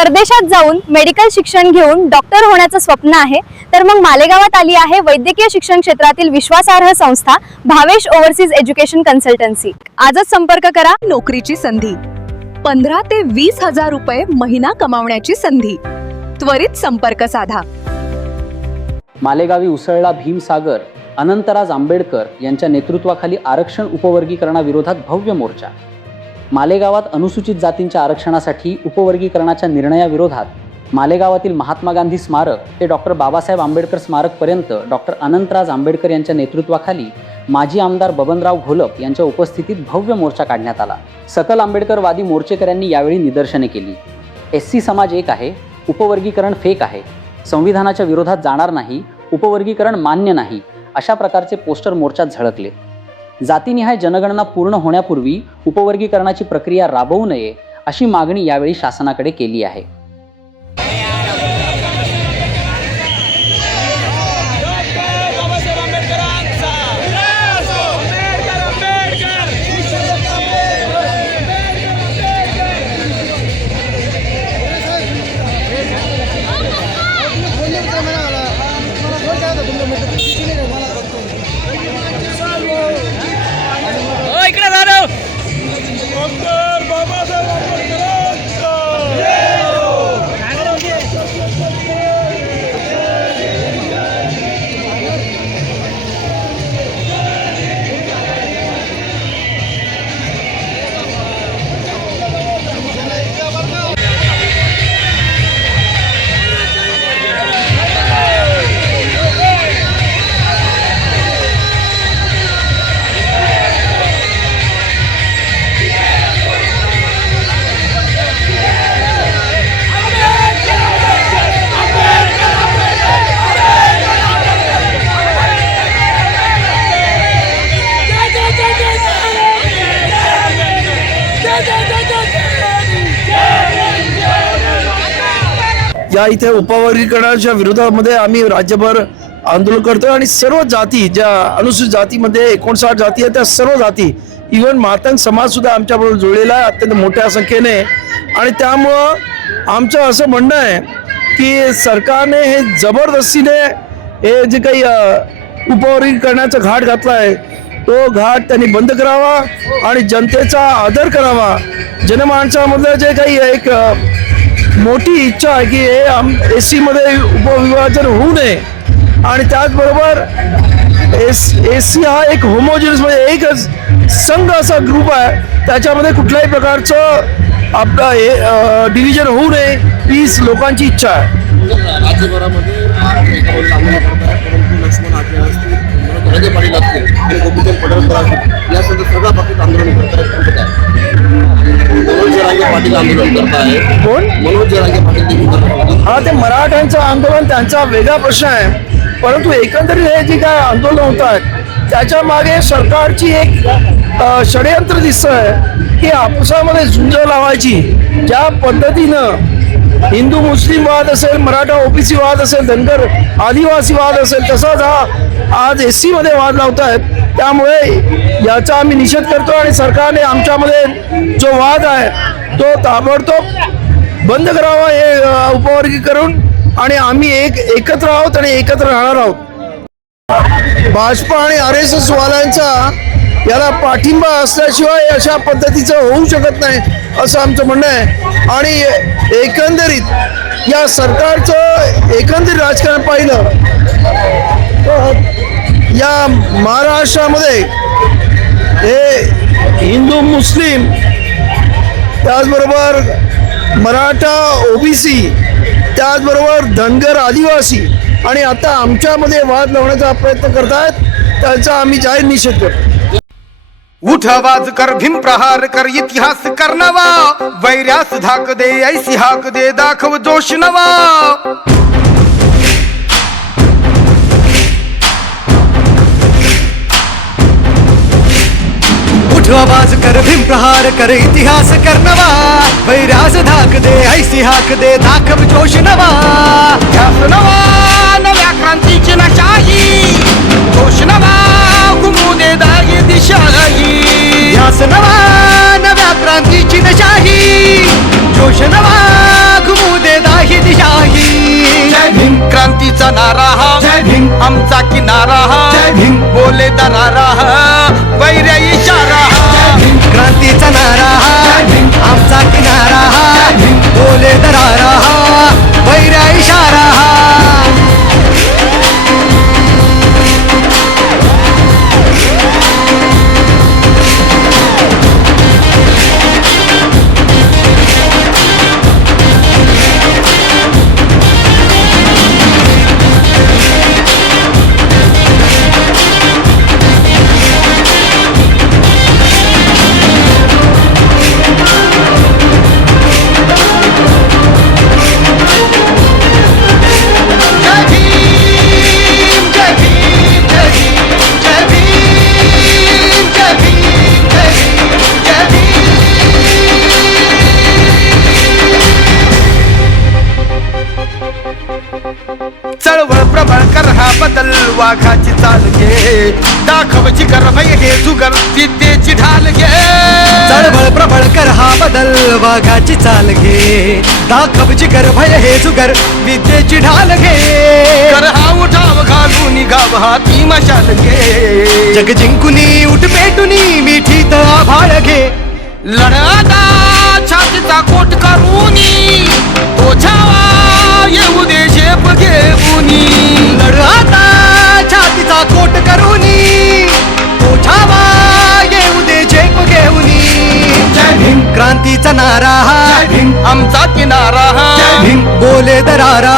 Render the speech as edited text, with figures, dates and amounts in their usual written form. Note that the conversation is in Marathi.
परदेशात जाऊन मेडिकल शिक्षण घेऊन डॉक्टर होण्याचं स्वप्न आहे, तर मग मालेगावात आली आहे वैद्यकीय शिक्षण क्षेत्रातील विश्वासार्ह संस्था भावेश ओव्हरसीज एज्युकेशन कन्सल्टन्सी। आजच संपर्क करा। नोकरीची संधी, 15 ते 20 हजार रुपये महिना कमावण्याची संधी। त्वरित संपर्क साधा। मालेगावी उसळला भीमसागर। अनंतराज आंबेडकर यांच्या नेतृत्वाखाली आरक्षण उपवर्गीकरणाविरोधात भव्य मोर्चा। मालेगावात अनुसूचित जातींच्या आरक्षणासाठी उपवर्गीकरणाच्या निर्णयाविरोधात मालेगावातील महात्मा गांधी स्मारक ते डॉक्टर बाबासाहेब आंबेडकर स्मारकपर्यंत डॉक्टर अनंतराज आंबेडकर यांच्या नेतृत्वाखाली माजी आमदार बबनराव घोलप यांच्या उपस्थितीत भव्य मोर्चा काढण्यात आला। सकल आंबेडकरवादी मोर्चेकऱ्यांनी यावेळी निदर्शने केली। एससी समाज एक आहे, उपवर्गीकरण फेक आहे, संविधानाच्या विरोधात जाणार नाही, उपवर्गीकरण मान्य नाही, अशा प्रकारचे पोस्टर मोर्चात झळकले। जातीनिहाय जनगणना पूर्ण होण्यापूर्वी उपवर्गीकरणाची प्रक्रिया राबवू नये अशी मागणी यावेळी शासनाकडे केली आहे। या इथे उपवर्गीकरणाच्या विरोधामध्ये आम्ही राज्यभर आंदोलन करतोय आणि सर्व जाती, ज्या अनुसूचित जातीमध्ये 59 जाती आहेत त्या सर्व जाती, इव्हन मातंग समाज सुद्धा आमच्याबरोबर जुळलेला आहे अत्यंत मोठ्या संख्येने। आणि त्यामुळं आमचं असं म्हणणं आहे की सरकारने हे जबरदस्तीने हे जे काही उपवर्गीकरणाचा घाट घातला आहे तो घाट त्यांनी बंद करावा आणि जनतेचा आदर करावा। जनमानसामधलं जे काही एक मोठी इच्छा आहे की हे एससी मध्ये उपविभाजन होऊ नये आणि त्याचबरोबर एससी हा एक होमोजिनस म्हणजे एकच संघ असा ग्रुप आहे, त्याच्यामध्ये कुठल्याही प्रकारचं आपला हे डिव्हिजन होऊ नये ही लोकांची इच्छा आहे। हा, ते मराठ्यांचं आंदोलन त्यांचा वेगळा प्रश्न आहे, परंतु एकंदरीत हे जे काय आंदोलन होत आहेत त्याच्या मागे सरकारची एक षडयंत्र दिसतंय की आपसामध्ये झुंज लावायची। ज्या पद्धतीनं हिंदू मुस्लिम वाद असेल, मराठा ओबीसी वाद असेल, धनगर आदिवासी वाद असेल, तसाच हा आज एससी मध्ये वाद लावतायत। त्यामुळे याचा आम्ही निषेध करतो आणि सरकारने आमच्यामध्ये जो वाद आहे तो ताबडतोब बंद करावा हे उपवर्गीकरण, आणि आम्ही एकत्र आहोत आणि एकत्र राहणार आहोत। भाजपा आणि RSS वाल्यांचा याला पाठिंबा असल्याशिवाय अशा पद्धतीचं होऊ शकत नाही असं आमचं म्हणणं आहे। आणि एकंदरीत या सरकारचं एकंदरीत राजकारण पाहिलं तर या महाराष्ट्रामध्ये हे हिंदू मुस्लिम, त्याचबरोबर मराठा ओबीसी, त्याचबरोबर धनगर आदिवासी आणि आता आमच्यामध्ये वाद लावण्याचा प्रयत्न करतायत, त्याचा आम्ही जाहीर निषेध करतो। उठ आवाज कर, भीम प्रहार कर, इतिहास कर नवा, वैर्यास धाक दे, ऐसी हाक दे, दाखव जोश नवा। उठ आवाज कर, भीम प्रहार कर, इतिहास कर नवा, वैर्यास धाक दे, ऐसी हाक दे, दाखव जोश नवा। ध्यास नवा, नव्या क्रांतीची नशाही, जोश नवा, घुमू दे दागी दिशाही। ध्यास नवा, नव्या क्रांतीची नशाही, जोश नवा, घुमू किनारा बोले दरारा वैर्या इशारा क्रांतीचा नारा आमचा किनारा बोले दरारा वैर्या इशारा चळवळ प्रबळ कर हा बदल वाघाची चाल घे दाखवची गर्भ घे जुगर विद्येची ढाल घे चळवळ प्रबळ कर हा बदल वाघाची चाल घे दाखवची गर्भ हे जुगर विद्येची ढाल घे कर हा उठाव घालून गाव हाती मशाल घे जग जिंकुनी उठ पेटुनी मिठीत आभाळ घे लढादा छातीचा कोट करूनी तो छावा येऊ दे शेप घेऊनी लढाता छातीचा कोट करूनी तो छावा येऊ दे झेप घेऊनी जय भीम क्रांतीचा नारा आमचा किनारा बोले दरारा